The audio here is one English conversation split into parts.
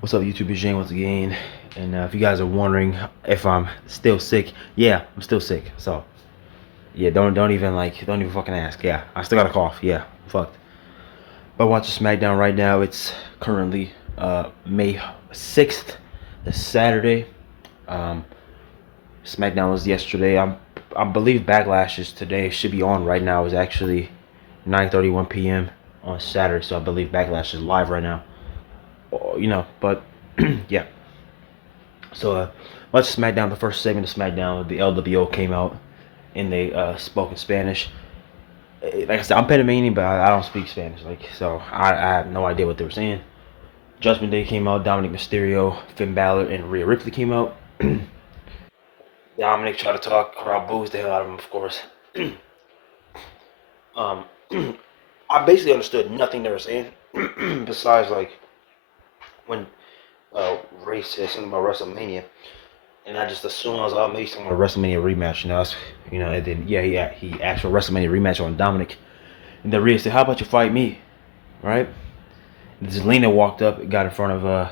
What's up, YouTube? It's Jane once again. And if you guys are wondering if I'm still sick, yeah, I'm still sick. So yeah, don't even fucking ask. Yeah, I still got a cough. Yeah, I'm fucked. But watching SmackDown right now. It's currently May 6th, the Saturday. Um, SmackDown was yesterday. I believe Backlash is today. Should be on right now. It's actually 9:31 p.m. on Saturday. So I believe Backlash is live right now. But yeah. So, much SmackDown, the first segment of SmackDown, the LWO came out and they spoke in Spanish. Like I said, I'm Panamanian, but I don't speak Spanish. So I have no idea what they were saying. Judgment Day came out. Dominic Mysterio, Finn Balor, and Rhea Ripley came out. Dominic tried to talk. Crowd boos the hell out of him, of course. um, I basically understood nothing they were saying, besides when Ray said something about WrestleMania. And I just assumed I was maybe some WrestleMania rematch, and then he asked for a WrestleMania rematch on Dominic, and then Rhea said, "How about you fight me?" Right? And Zelina walked up, got in front of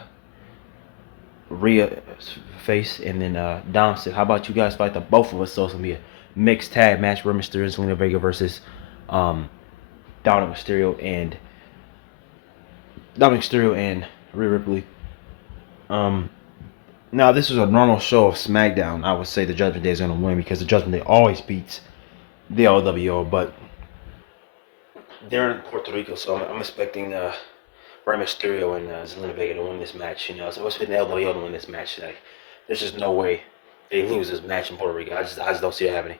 Rhea's face, and then Dom said, "How about you guys fight the both of us?" So it's gonna be a mixed tag match: Rey Mysterio and Zelina Vega versus um, Dominic Mysterio and Rhea Ripley. Now, this is a normal show of SmackDown. I would say the Judgment Day is going to win because the Judgment Day always beats the LWO, but they're in Puerto Rico, so I'm expecting Rey Mysterio and Zelina Vega to win this match. So I'm expecting the LWO to win this match. There's just no way they lose this match in Puerto Rico. I just don't see it happening.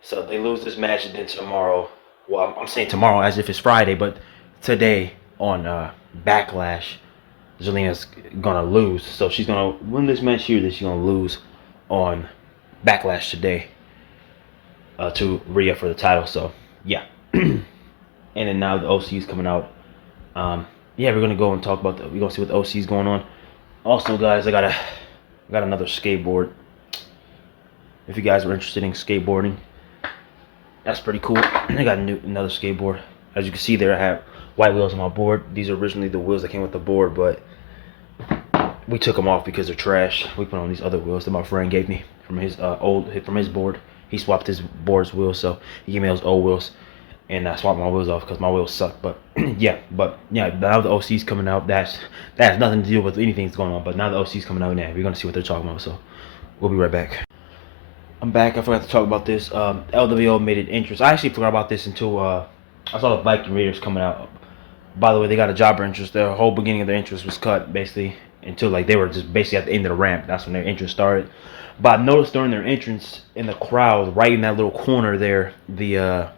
So they lose this match, and then tomorrow. Well, I'm saying tomorrow as if it's Friday, but today on Backlash, Zelina's gonna lose. So she's gonna win this match here, then she's gonna lose on Backlash today to Rhea for the title. So yeah. And then now the OC is coming out. Yeah, we're gonna go and talk about we're gonna see what the OC is going on. Also, guys, I got another skateboard. If you guys are interested in skateboarding, that's pretty cool. I got another skateboard. As you can see there, I have white wheels on my board. These are originally the wheels that came with the board, but we took them off because they're trash. We put on these other wheels that my friend gave me from his board. He swapped his board's wheels, so he gave me those old wheels, and I swapped my wheels off because my wheels suck. But yeah, now the OC's coming out. That has nothing to do with anything that's going on. But now the OC's coming out now. We're gonna see what they're talking about. So we'll be right back. I'm back. I forgot to talk about this. LWO made an entrance. I actually forgot about this until I saw the Viking Raiders coming out. By the way, they got a jobber entrance. The whole beginning of their entrance was cut basically until they were just basically at the end of the ramp. That's when their entrance started. But I noticed during their entrance in the crowd, right in that little corner there, this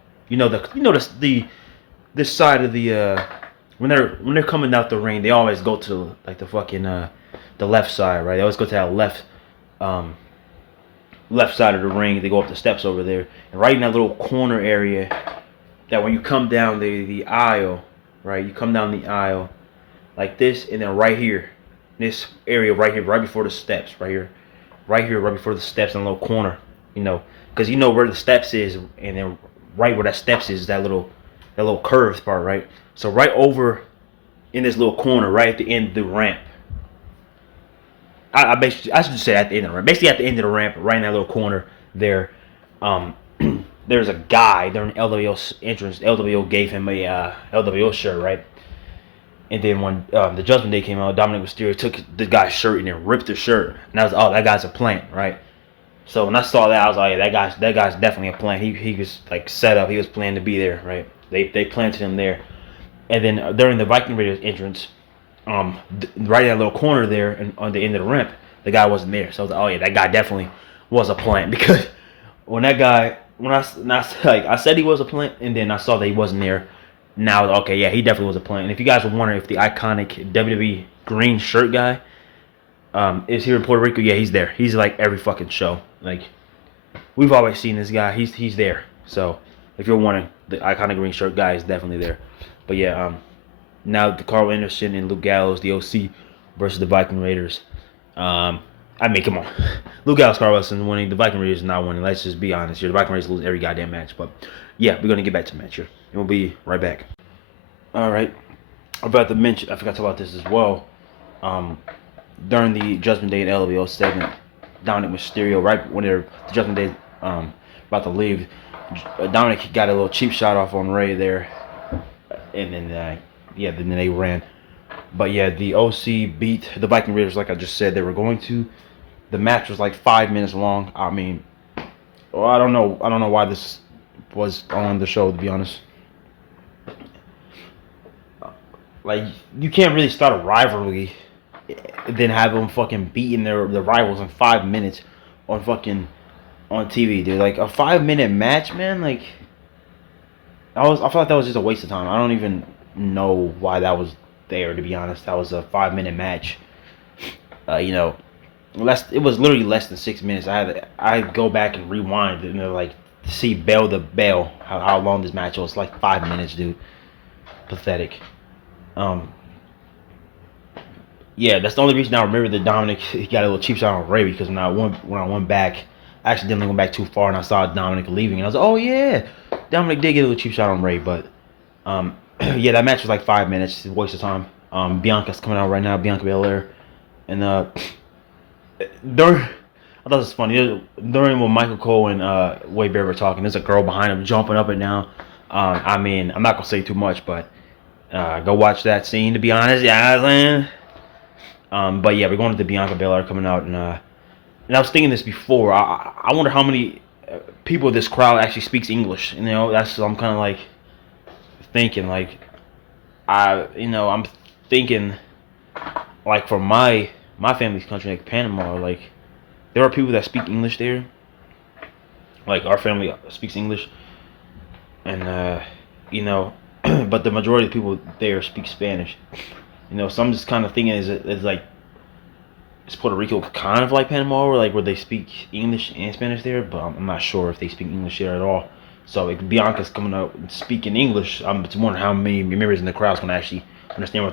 side of the when they're coming out the ring, they always go to the left side, right? They always go to that left side of the ring. They go up the steps over there, and right in that little corner area, that when you come down the aisle, right? You come down the aisle like this, and then right here, this area right here, right before the steps, right before the steps in a little corner, because where the steps is, and then right where that steps is that little curved part, right? So right over in this little corner, right at the end of the ramp. I should say at the end of the ramp. Basically at the end of the ramp, right in that little corner there, there's a guy during LWO entrance. LWO gave him a LWO shirt, right? And then when the Judgment Day came out, Dominic Mysterio took the guy's shirt and then ripped the shirt. And I was, that guy's a plant, right? So when I saw that, I was like, yeah, that guy's definitely a plant. He was set up. He was planning to be there, right? They planted him there. And then during the Viking Raiders entrance, right in that little corner there and on the end of the ramp, the guy wasn't there. So I was like, oh yeah, that guy definitely was a plant, because when I said he was a plant, and then I saw that he wasn't there. Now, okay, yeah, he definitely was a plant. And if you guys were wondering if the iconic WWE green shirt guy is here in Puerto Rico, yeah, he's there. He's every fucking show. We've always seen this guy. He's there. So if you're wondering, the iconic green shirt guy is definitely there. But yeah, now the Carl Anderson and Luke Gallows, the OC, versus the Viking Raiders. Come on. Luke Gallows, Carl Anderson winning. The Viking Raiders not winning. Let's just be honest here. The Viking Raiders lose every goddamn match. But yeah, we're gonna get back to the match here, and we'll be right back. All right. I forgot to talk about this as well. Um, during the Judgment Day and LVO segment, Dominic Mysterio, right when the Judgment Day about to leave, Dominic got a little cheap shot off on Ray there, and then then they ran. But yeah, the OC beat the Viking Raiders like I just said they were going to. The match was like 5 minutes long. I mean, well, I don't know. I don't know why this was on the show, to be honest. Like, you can't really start a rivalry, then have them fucking beating their rivals in 5 minutes on fucking on TV, dude. Like a 5 minute match, man. Like, I feel like that was just a waste of time. I don't even know why that was there. To be honest, that was a 5 minute match. You know, it was literally less than 6 minutes. I go back and rewind and like see bell to bell how long this match was. Like 5 minutes, dude. Pathetic. Um, yeah, that's the only reason I remember that Dominic he got a little cheap shot on Ray because when I went back, I accidentally went back too far and I saw Dominic leaving and I was like, oh yeah, Dominic did get a little cheap shot on Ray, but yeah, that match was like 5 minutes, waste of time. Bianca's coming out right now, Bianca Belair, and during I thought it was funny during when Michael Cole and Wade Barrett were talking, there's a girl behind him jumping up and down. I mean, I'm not gonna say too much, but go watch that scene. To be honest, yeah, but yeah, we're going to the Bianca Belair coming out, and I was thinking this before. I wonder how many people this crowd actually speaks English. You know, that's I'm kind of like thinking like I'm thinking like for my family's country like Panama, like there are people that speak English there. Like our family speaks English, and but the majority of the people there speak Spanish. So I'm just kind of thinking is like is Puerto Rico kind of like Panama, where they speak English and Spanish there, but I'm not sure if they speak English there at all. So if Bianca's coming out speaking English, I'm just wondering how many members in the crowd's gonna actually understand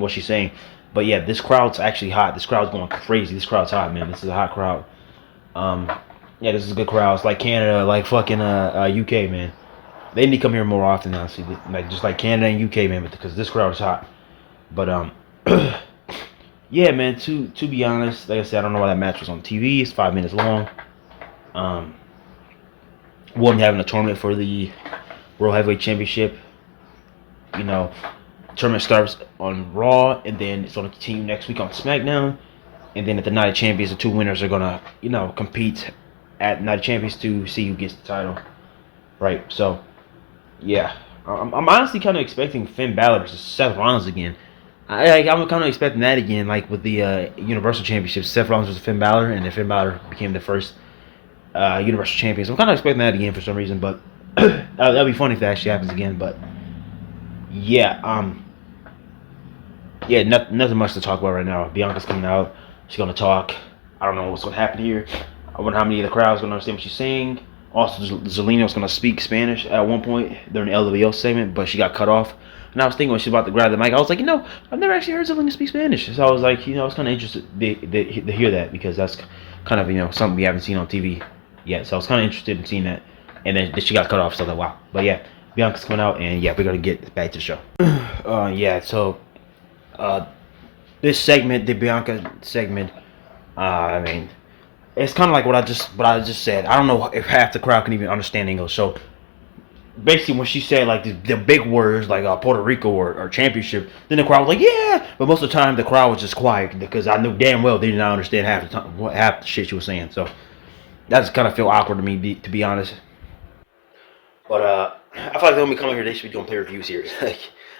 what she's saying. But yeah, this crowd's actually hot. This crowd's going crazy. This crowd's hot, man. This is a hot crowd. Yeah, this is a good crowd. It's like Canada, like fucking UK, man. They need to come here more often, honestly. Like just like Canada and UK, man, because this crowd is hot. But yeah, man. To be honest, like I said, I don't know why that match was on TV. It's 5 minutes long. We'll be having a tournament for the World Heavyweight Championship. Tournament starts on Raw, and then it's going to continue next week on SmackDown. And then at the Night of Champions, the two winners are going to, compete at Night of Champions to see who gets the title. Right, so, yeah. I'm honestly kind of expecting Finn Balor versus Seth Rollins again. I'm kind of expecting that again, like with the Universal Championship. Seth Rollins versus Finn Balor, and then Finn Balor became the first Universal Champion. So I'm kind of expecting that again for some reason, but that'll be funny if that actually happens again. But yeah, nothing much to talk about right now. Bianca's coming out. She's gonna talk. I don't know what's gonna happen here. I wonder how many of the crowd's gonna understand what she's saying. Also, Zelina was gonna speak Spanish at one point during the LWO segment, but she got cut off. And I was thinking when she was about to grab the mic, I was like, I've never actually heard Zelina speak Spanish. So I was like, I was kind of interested to hear that because that's kind of something we haven't seen on TV yet. So I was kind of interested in seeing that. And then she got cut off, so I was like, wow. But yeah, Bianca's coming out, and yeah, we're gonna get back to the show. Yeah, so this segment, the Bianca segment, I mean, it's kind of like what I just said. I don't know if half the crowd can even understand English. So basically, when she said like the big words like Puerto Rico or championship, then the crowd was like, yeah. But most of the time, the crowd was just quiet because I knew damn well they did not understand half the shit she was saying. So that just kind of feel awkward to me, to be honest. But I feel like when we come here, they should be doing pay-per-views here. Like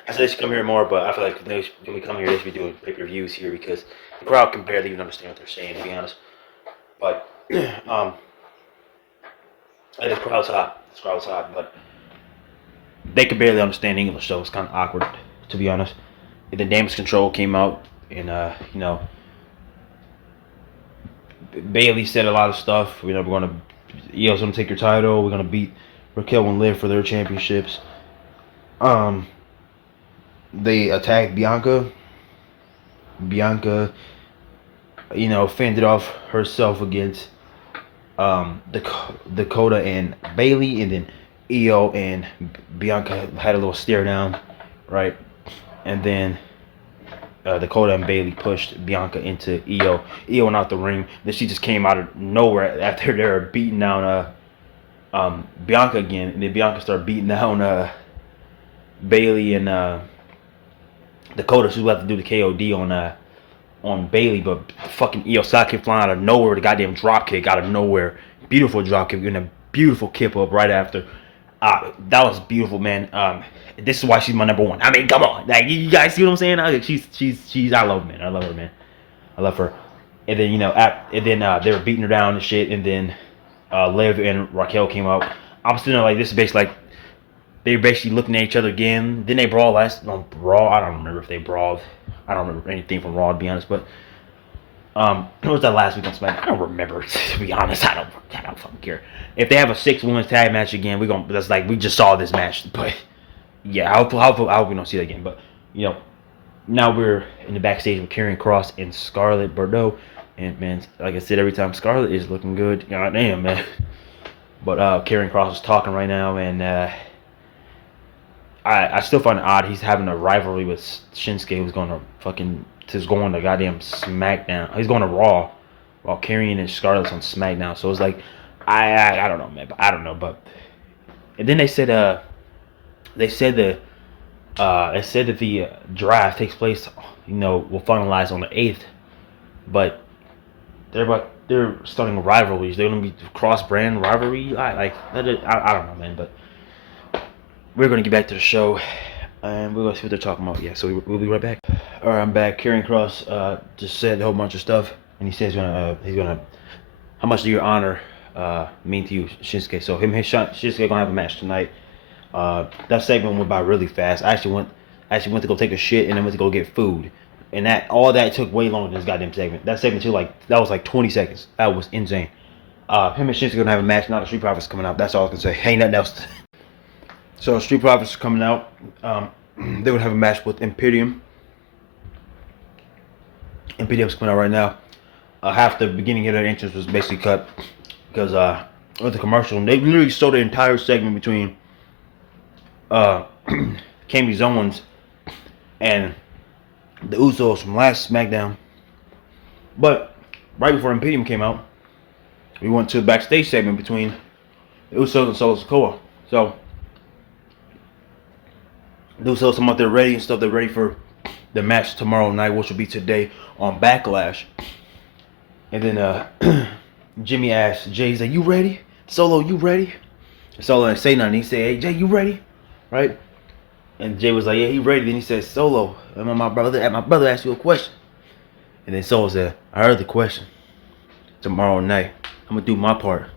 I said, they should come here more, but I feel like when we come here, they should be doing pay-per-views here because the crowd can barely even understand what they're saying, to be honest. But this crowd's hot. This crowd's hot, but they can barely understand English, so it's kind of awkward, to be honest. And then Damage Control came out, and Bailey said a lot of stuff. We're gonna, Io's gonna take your title. We're gonna beat Raquel and Liv for their championships. They attacked Bianca. Bianca, fended off herself against Dakota and Bailey, and then Io and Bianca had a little stare down, right? And then Dakota and Bailey pushed Bianca into Io. Io went out the ring. Then she just came out of nowhere after they were beating down Bianca again, and then Bianca started beating down Bailey and Dakota. She was about to do the KOD on Bailey, but fucking Io Sky came flying out of nowhere with a goddamn drop kick out of nowhere. Beautiful drop kick and a beautiful kip up right after. That was beautiful, man. This is why she's my number one. I mean, come on, like you guys see what I'm saying? She's I love her, man. I love her, man. I love her. And then they were beating her down and shit. And then Liv and Raquel came out. I was sitting there like this is basically like they were basically looking at each other again. Then they brawl on Raw. I don't remember if they brawled. I don't remember anything from Raw to be honest. But it was that last week on SmackDown. I don't remember to be honest. I don't fucking care. If they have a 6-women's tag match again, that's like we just saw this match. But yeah, I hope we don't see that again. But now we're in the backstage with Karrion Kross and Scarlett Bordeaux. And man, like I said, every time Scarlett is looking good. God damn, man. But Karrion Kross is talking right now, and I still find it odd he's having a rivalry with Shinsuke, who's going to goddamn SmackDown. He's going to Raw, while Karrion and Scarlett's on SmackDown. So it's like, I don't know, man. I don't know, but and then they said that the draft takes place, will finalize on the 8th, but they're starting rivalries. They're gonna be cross-brand rivalry. I don't know, man, but we're gonna get back to the show, and we're gonna see what they're talking about. Yeah, so we'll be right back. All right, I'm back. Karrion Kross just said a whole bunch of stuff, and he says he's gonna. How much do your honor mean to you, Shinsuke? So him and Shinsuke gonna have a match tonight. That segment went by really fast. I actually went to go take a shit and then went to go get food, and all that took way longer than this goddamn segment. That segment too, that was like 20 seconds. That was insane. Him and Shinsuke gonna have a match. Now the Street Profits coming out. That's all I can say. Ain't nothing else. So Street Profits are coming out. They would have a match with Imperium. Imperium's coming out right now. Half the beginning of their entrance was basically cut because with the commercial, they literally sold the entire segment between Cammy Owens and the Usos from last SmackDown. But right before Imperium came out, we went to the backstage segment between the Usos and Solo Sikoa. So the Usos come out there ready and stuff. They're ready for the match tomorrow night, which will be today on Backlash. And then Jimmy asked Jay, he's like, "You ready? Solo, you ready?" And Solo didn't say nothing. He said, "Hey Jay, you ready?" Right? And Jay was like, "Yeah, he ready." Then he said, "Solo, my brother asked you a question." And then Solo said, "I heard the question. Tomorrow night, I'm gonna do my part.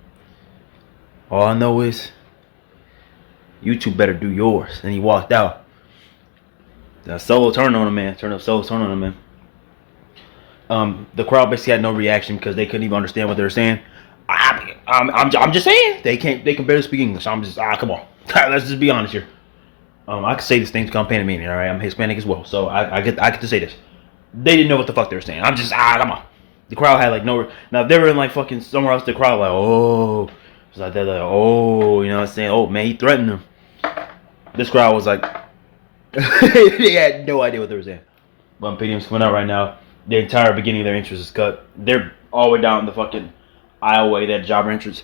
All I know is you two better do yours." And he walked out. Now Solo turned on him, man. Solo turned on him, man. The crowd basically had no reaction because they couldn't even understand what they were saying. I'm just saying they can barely speak English. I'm just come on, let's just be honest here. I can say this thing's called Panamanian, all right? I'm Hispanic as well, so I get to say this. They didn't know what the fuck they were saying. I'm just come on. The crowd had like no. Now if they were in like fucking somewhere else, the crowd like oh, it's like they're like oh, you know what I'm saying? Oh man, he threatened them. This crowd was like they had no idea what they were saying. But Imperium's coming out right now. The entire beginning of their entrance is cut. They're all the way down the fucking aisleway, that jobber entrance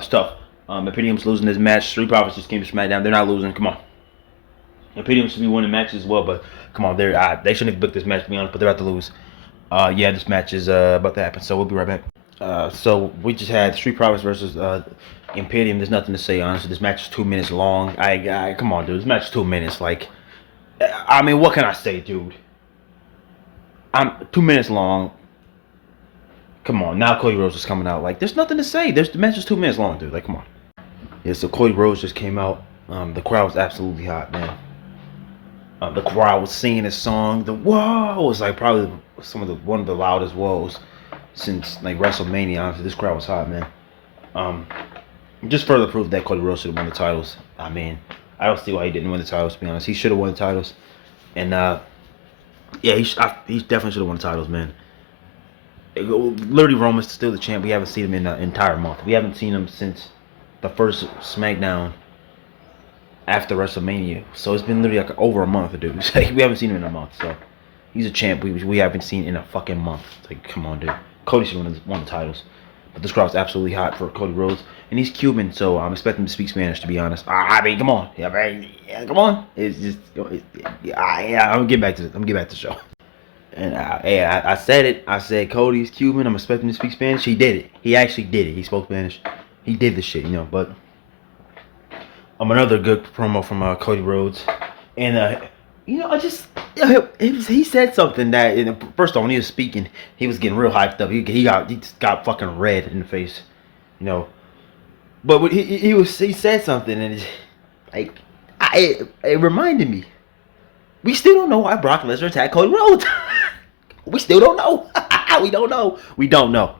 stuff. Imperium's losing this match. Street Profits just came to SmackDown. They're not losing. Come on. Imperium should be winning matches as well, but come on, they shouldn't have booked this match to be honest, but they're about to lose. Yeah, this match is about to happen, so we'll be right back. So we just had Street Profits versus Imperium. There's nothing to say honestly. This match is 2 minutes long. Come on, dude. This match is 2 minutes. Like, I mean, what can I say, dude? I'm 2 minutes long. Come on, now Cody Rhodes is coming out. Like, there's nothing to say. The match is 2 minutes long, dude. Like, come on. Yeah, so Cody Rhodes just came out. The crowd was absolutely hot, man. The crowd was singing his song. The whoa was like probably one of the loudest whoas since like WrestleMania. Honestly, this crowd was hot, man. Just further proof that Cody Rhodes should have won the titles. I mean, I don't see why he didn't win the titles. To be honest, he should have won the titles, and yeah, he definitely should have won the titles, man. Literally, Roman's still the champ. We haven't seen him in the entire month. We haven't seen him since the first SmackDown after WrestleMania. So it's been literally like over a month, dude. We haven't seen him in a month. So He's a champ we haven't seen in a fucking month. It's like, come on, dude. Cody should won the titles. But this crowd's absolutely hot for Cody Rhodes. And he's Cuban, so I'm expecting him to speak Spanish, to be honest. I mean, come on. Yeah, come on. It's just, I'm gonna get back to this. I'm gonna get back to the show. And I said it. I said Cody's Cuban. I'm expecting him to speak Spanish. He did it. He actually did it. He spoke Spanish. He did the shit, you know. But another good promo from Cody Rhodes. And you know, he said something that, first of all, when he was speaking, he was getting real hyped up. He just got fucking red in the face, you know. But he said something, and it reminded me. We still don't know why Brock Lesnar attacked Cody Rhodes. We still don't know. We don't know. We don't know.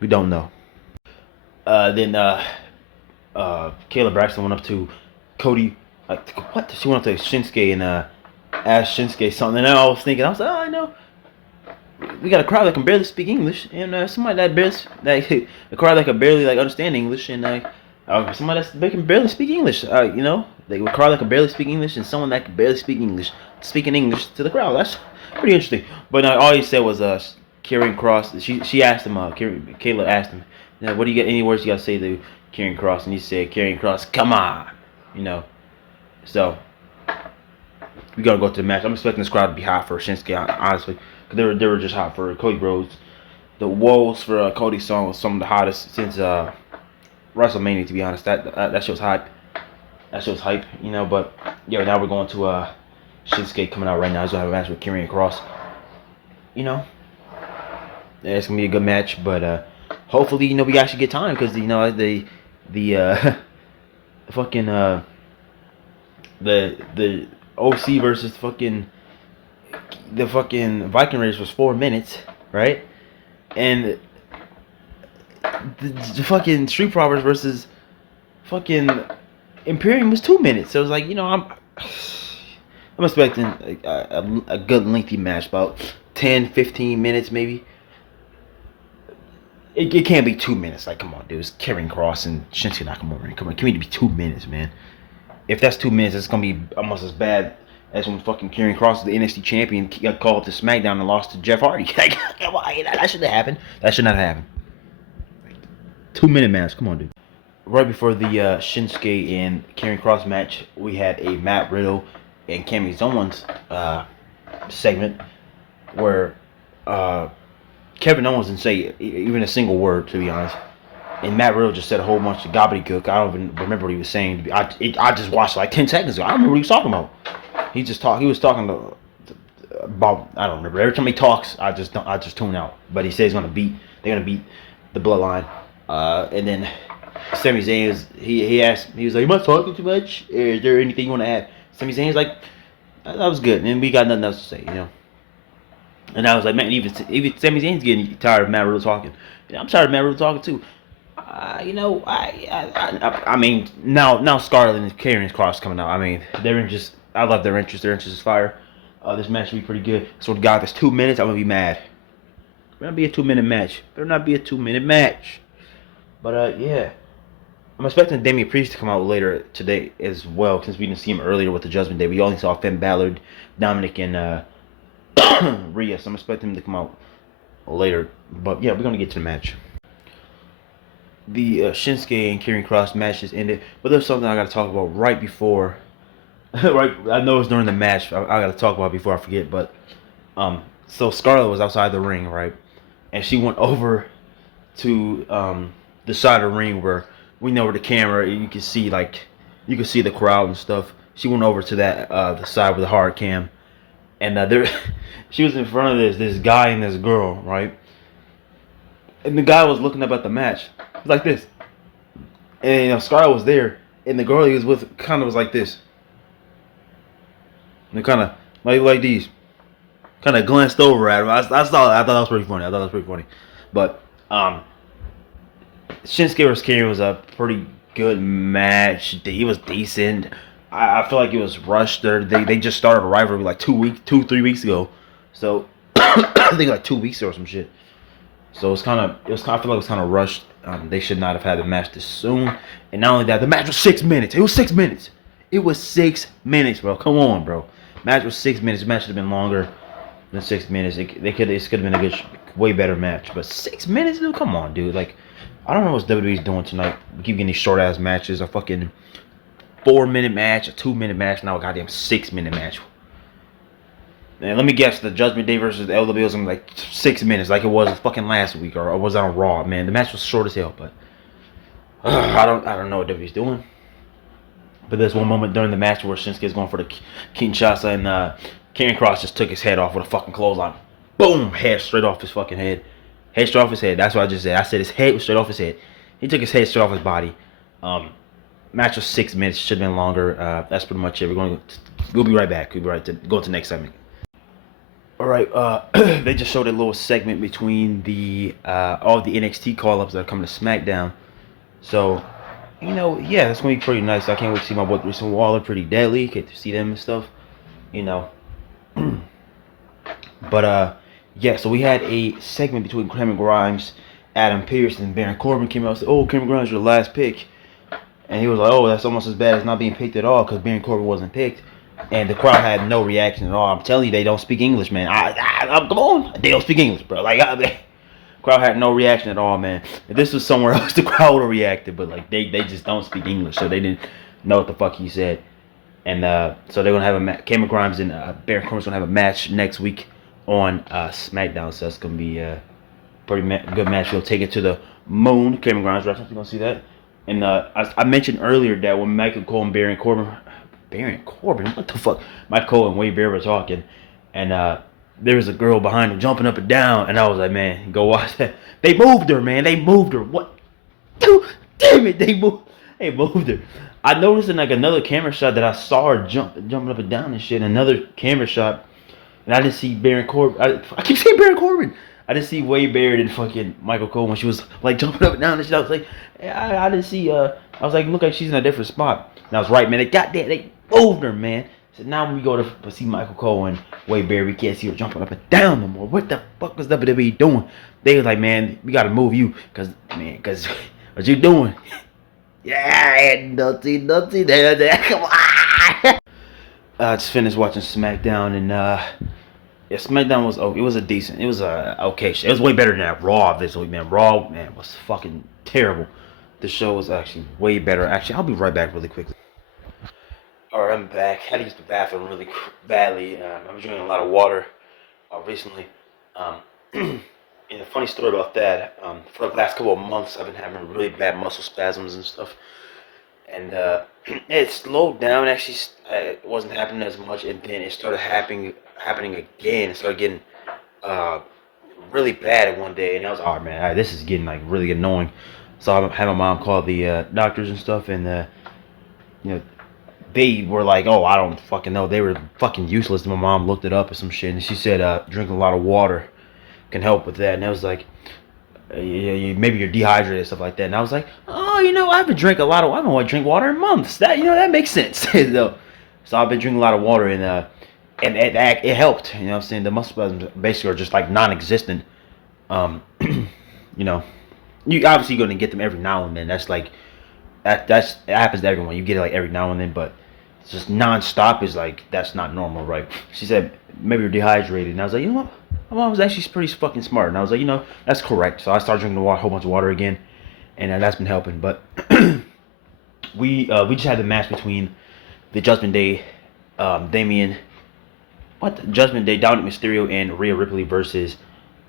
We don't know. Then Kayla Braxton went up to Cody. What? She went up to Shinsuke and asked Shinsuke something. And I was thinking, I was like, oh, I know. We got a crowd that can barely speak English, and somebody a crowd that can barely understand English, and somebody that can barely speak English. You know, a crowd that can barely speak English, and someone that can barely speak English speaking English to the crowd. That's pretty interesting. But all he said was Karrion Kross. She asked him. Kayla asked him, what do you get? Any words you gotta say to Karrion Kross? And he said, Karrion Kross, come on, you know. So we gotta go to the match. I'm expecting this crowd to be hot for Shinsuke, honestly. They were just hot for Cody Rhodes. The woes for Cody's song was some of the hottest since WrestleMania, to be honest. That show's hype. That show's hype, you know. But yeah, now we're going to Shinsuke coming out right now. He's gonna have a match with Karrion Kross. You know, yeah, it's gonna be a good match. But hopefully, we actually get time, because the fucking the OC versus the fucking Viking race was 4 minutes, right? And the fucking Street Profits versus fucking Imperium was 2 minutes. So it was like, I'm expecting a good lengthy match, about 10-15 minutes maybe. It can't be 2 minutes. Like, come on, dude. It's Karrion Kross and Shinsuke Nakamura. Come on, give me to be 2 minutes, man. If that's 2 minutes, it's gonna be almost as bad as when fucking Karrion Kross, the NXT champion, got called up to SmackDown and lost to Jeff Hardy. Like, that shouldn't have happened. That should not have happened. 2 minute match. Come on, dude. Right before the Shinsuke and Karrion Kross match, we had a Matt Riddle and Cammy Owens segment where Kevin Owens didn't say even a single word, to be honest. And Matt Riddle just said a whole bunch of gobbledygook. I don't even remember what he was saying. I just watched like 10 seconds ago. I don't remember what he was talking about. He was talking about, I don't remember. Every time he talks, I just tune out. But he says they're gonna beat the Bloodline. And then Sami Zayn he was like, am I talking too much? Is there anything you want to add? Sami Zayn's like, that was good. And we got nothing else to say, And I was like, man, even Sami Zayn's getting tired of Matt Riddle talking. I'm tired of Matt Riddle talking too. I mean, now Scarlett and Karrion Kross coming out. I mean, I love their interest. Their interest is fire. This match will be pretty good. So, God, if it's 2 minutes, I'm gonna be mad. Better not be a 2 minute match. Better not be a 2 minute match. But yeah, I'm expecting Damian Priest to come out later today as well, since we didn't see him earlier with the Judgment Day. We only saw Finn Balor, Dominic, and Rhea. So I'm expecting him to come out later. But yeah, we're gonna get to the match. The Shinsuke and Karrion Kross match just ended, but there's something I gotta talk about right before. Right, I know it's during the match. I gotta talk about it before I forget. But so Scarlett was outside the ring, right, and she went over to the side of the ring where we know where the camera. You can see the crowd and stuff. She went over to that the side with the hard cam, and she was in front of this guy and this girl, right, and the guy was looking up at the match. Like this, and Scarlett was there, and the girl he was with kind of was like this, and kind of like these, kind of glanced over at him. I thought that was pretty funny. But Shinsuke vs. Karrion was a pretty good match. It was decent. I feel like it was rushed. They just started a rivalry like 3 weeks ago, so I think like 2 weeks ago or some shit. So I feel like it was kind of rushed. They should not have had the match this soon. And not only that, the match was 6 minutes. It was 6 minutes. It was 6 minutes, bro. Come on, bro. Match was 6 minutes. The match should have been longer than 6 minutes. It could have been a good, way better match. But 6 minutes, dude, come on, dude. Like, I don't know what WWE's doing tonight. We keep getting these short ass matches. A fucking 4-minute match, a 2-minute match, now a goddamn 6-minute match. And let me guess, the Judgment Day versus the LWO was in like 6 minutes, like it was fucking last week, or was that on Raw? Man, the match was short as hell, but I don't know what WWE's doing. But there's one moment during the match where Shinsuke's going for the Kinshasa, and Karrion Kross just took his head off with a fucking clothesline. Boom, head straight off his fucking head. Head straight off his head. That's what I just said. I said his head was straight off his head. He took his head straight off his body. Match was 6 minutes. Should have been longer. That's pretty much it. We'll be right back. We'll be right to go to the next segment. All right. They just showed a little segment between the all the NXT call-ups that are coming to SmackDown. So, you know, yeah, it's gonna be pretty nice. I can't wait to see my boy Grayson Waller, Pretty Deadly. Get to see them and stuff. You know. But yeah. So we had a segment between Cameron Grimes, Adam Pearce, and Baron Corbin came out and said, "Oh, Cameron Grimes, your last pick." And he was like, "Oh, that's almost as bad as not being picked at all," because Baron Corbin wasn't picked. And the crowd had no reaction at all. I'm telling you, they don't speak English, man. Come on, they don't speak English, bro. Like, crowd had no reaction at all, man. If this was somewhere else, the crowd would have reacted, but like they just don't speak English, so they didn't know what the fuck he said. And so they're gonna have a Cameron Grimes and Baron Corbin's gonna have a match next week on SmackDown. So that's gonna be a pretty good match. We'll take it to the moon. Cameron Grimes, right? You're gonna see that. And I mentioned earlier that when Michael Cole and Baron Corbin, what the fuck? Michael Cole and Wade Barrett were talking, and there was a girl behind him jumping up and down, and I was like, man, go watch that. They moved her, man. They moved her. What? Damn it, they moved her. I noticed in like another camera shot that I saw her jumping up and down and shit. Another camera shot, and I didn't see Baron Corbin. I keep saying Baron Corbin. I didn't see Wade Barrett and fucking Michael Cole when she was like jumping up and down and shit. I was like, I didn't see. I was like, look like she's in a different spot. And I was right, man. They moved her, man. So now when we go to see Michael Cole and Wade Barrett, we can't see her jumping up and down no more. What the fuck was WWE doing? They was like, man, we gotta move you, cause what you doing? Yeah, nutty, there, come on. I just finished watching SmackDown, and yeah, SmackDown was okay. It was way better than that Raw this week, man. Raw, man, was fucking terrible. The show was actually way better. Actually, I'll be right back really quickly. Alright, I'm back. Had to use the bathroom really badly. I was drinking a lot of water recently. And a funny story about that, for the last couple of months, I've been having really bad muscle spasms and stuff. And it slowed down, actually. It wasn't happening as much, and then it started happening again. It started getting really bad one day, and I was, oh man, this is getting like really annoying. So I had my mom call the doctors and stuff, and you know, they were like, oh, I don't fucking know. They were fucking useless. My mom looked it up or some shit, and she said drinking a lot of water can help with that. And I was like, maybe you're dehydrated and stuff like that. And I was like, oh, you know, I haven't drank I haven't drank water in months. That makes sense. So I've been drinking a lot of water, and it helped. You know what I'm saying? The muscle spasms basically are just like non-existent. You know, you obviously going to get them every now and then. That's like, it happens to everyone. You get it like every now and then, but it's just non-stop is like, that's not normal, right? She said, maybe you're dehydrated. And I was like, you know what? My mom was actually pretty fucking smart. And I was like, you know, that's correct. So I started drinking a whole bunch of water again, and that's been helping. But we just had the match between the Judgment Day, Dominic Mysterio and Rhea Ripley versus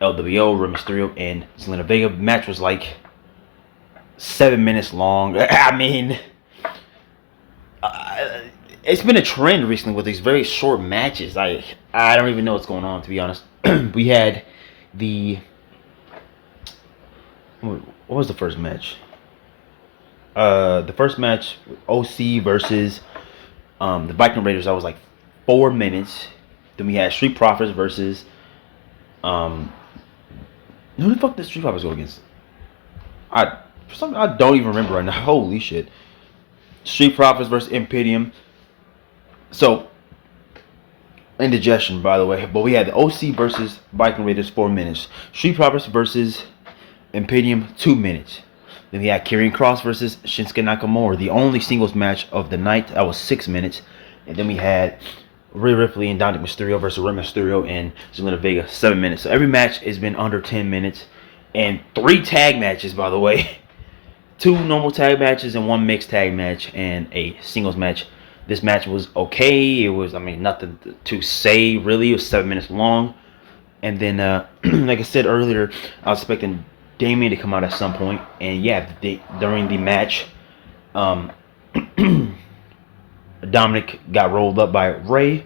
LWO, Rey Mysterio and Zelina Vega. The match was like 7 minutes long. I mean, it's been a trend recently with these very short matches. I don't even know what's going on, to be honest. We had what was the first match? The first match, OC versus the Viking Raiders. That was like 4 minutes. Then we had Street Profits versus who the fuck did Street Profits go against? I don't even remember right now. Holy shit. Street Profits versus Imperium. So, indigestion, by the way. But we had the OC versus Viking Raiders, 4 minutes. Street Profits versus Imperium, 2 minutes. Then we had Karrion Kross versus Shinsuke Nakamura, the only singles match of the night. That was 6 minutes. And then we had Rhea Ripley and Dominic Mysterio versus Rey Mysterio and Zelina Vega, 7 minutes. So every match has been under 10 minutes. And 3 tag matches, by the way. 2 normal tag matches and 1 mixed tag match and a singles match. This match was okay. It was, I mean, nothing to say, really. It was 7 minutes long. And then, like I said earlier, I was expecting Damien to come out at some point. And yeah, during the match, Dominic got rolled up by Rey.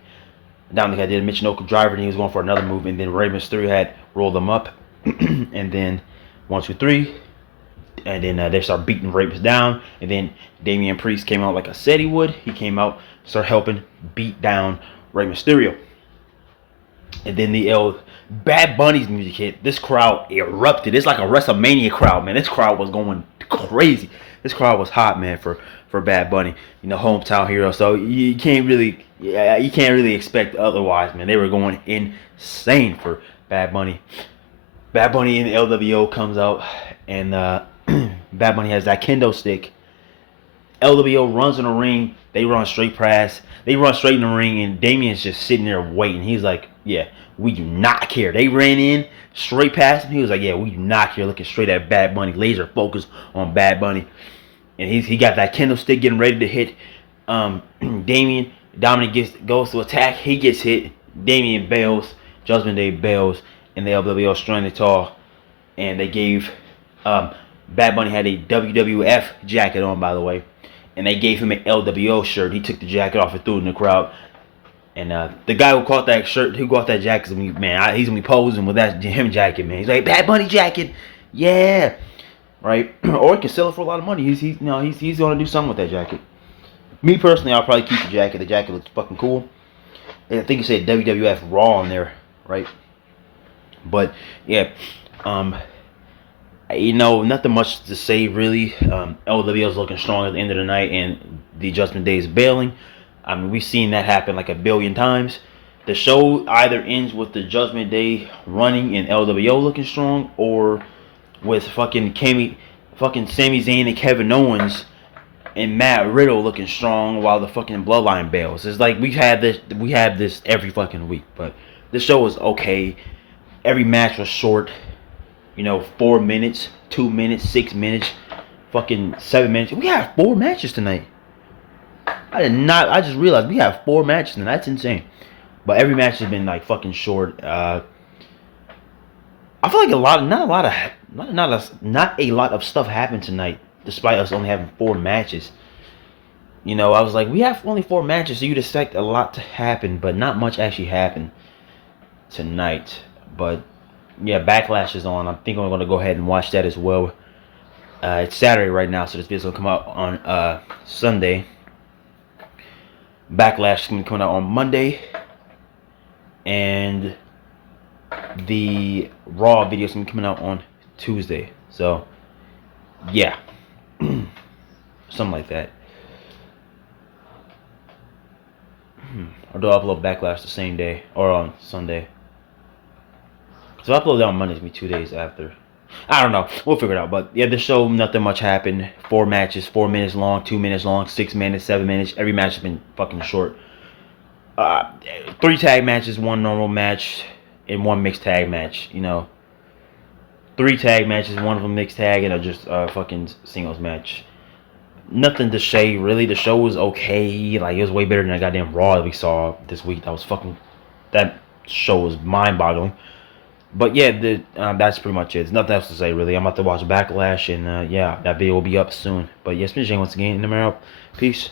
Dominic had did a Michinoku driver and he was going for another move. And then Rey Mysterio had rolled him up. And then 1, 2, 3. And then they start beating Rapist down. And then Damian Priest came out like I said he would. He came out, started helping beat down Rey Mysterio. And then the Bad Bunny's music hit. This crowd erupted. It's like a WrestleMania crowd, man. This crowd was going crazy. This crowd was hot, man, for Bad Bunny. You know, hometown hero. So you can't really expect otherwise, man. They were going insane for Bad Bunny. Bad Bunny in the LWO comes out, and Bad Bunny has that kendo stick. LWO runs in the ring. They run straight press. They run straight in the ring, and Damien's just sitting there waiting. He's like, yeah, we do not care. They ran in straight past him. He was like, yeah, we do not care. Looking straight at Bad Bunny. Laser focus on Bad Bunny. And he got that kendo stick getting ready to hit Damien. Dominic goes to attack. He gets hit. Damien bails. Judgment Day bails. And the LWO stranded tall. And they gave... Bad Bunny had a WWF jacket on, by the way. And they gave him an LWO shirt. He took the jacket off and threw it in the crowd. And the guy who caught that shirt, who got that jacket, man, he's going to be posing with that him jacket, man. He's like, Bad Bunny jacket. Yeah. Right? Or he can sell it for a lot of money. He's going to do something with that jacket. Me, personally, I'll probably keep the jacket. The jacket looks fucking cool. And I think it said WWF Raw on there, right? But, yeah. You know, nothing much to say, really. LWO's looking strong at the end of the night, and the Judgment Day is bailing. I mean, we've seen that happen like a billion times. The show either ends with the Judgment Day running and LWO looking strong, or with fucking Sami Zayn and Kevin Owens and Matt Riddle looking strong while the fucking Bloodline bails. It's like we have this every fucking week. But this show was okay. Every match was short. You know, 4 minutes, 2 minutes, 6 minutes, fucking 7 minutes. We have 4 matches tonight. I just realized we have 4 matches tonight. That's insane. But every match has been like fucking short. I feel like not a lot of stuff happened tonight, despite us only having 4 matches. You know, I was like, we have only 4 matches, so you'd expect a lot to happen, but not much actually happened tonight. But yeah, Backlash is on. I think I'm going to go ahead and watch that as well. It's Saturday right now, so this video will come out on Sunday. Backlash is going to be coming out on Monday. And the Raw video is going to be coming out on Tuesday. So, yeah. Something like that. Or do I upload Backlash the same day? Or on Sunday? So I upload that on Monday, it's going to be 2 days after. I don't know. We'll figure it out. But yeah, the show, nothing much happened. 4 matches, 4 minutes long, 2 minutes long, 6 minutes, 7 minutes. Every match has been fucking short. 3 tag matches, 1 normal match, and 1 mixed tag match. You know, 3 tag matches, 1 of them mixed tag, and just fucking singles match. Nothing to say, really. The show was okay. Like, it was way better than the goddamn Raw that we saw this week. That show was mind-boggling. But yeah, that's pretty much it. There's nothing else to say, really. I'm about to watch Backlash, and yeah, that video will be up soon. But yeah, it's been Jay once again, and I'm out. Peace.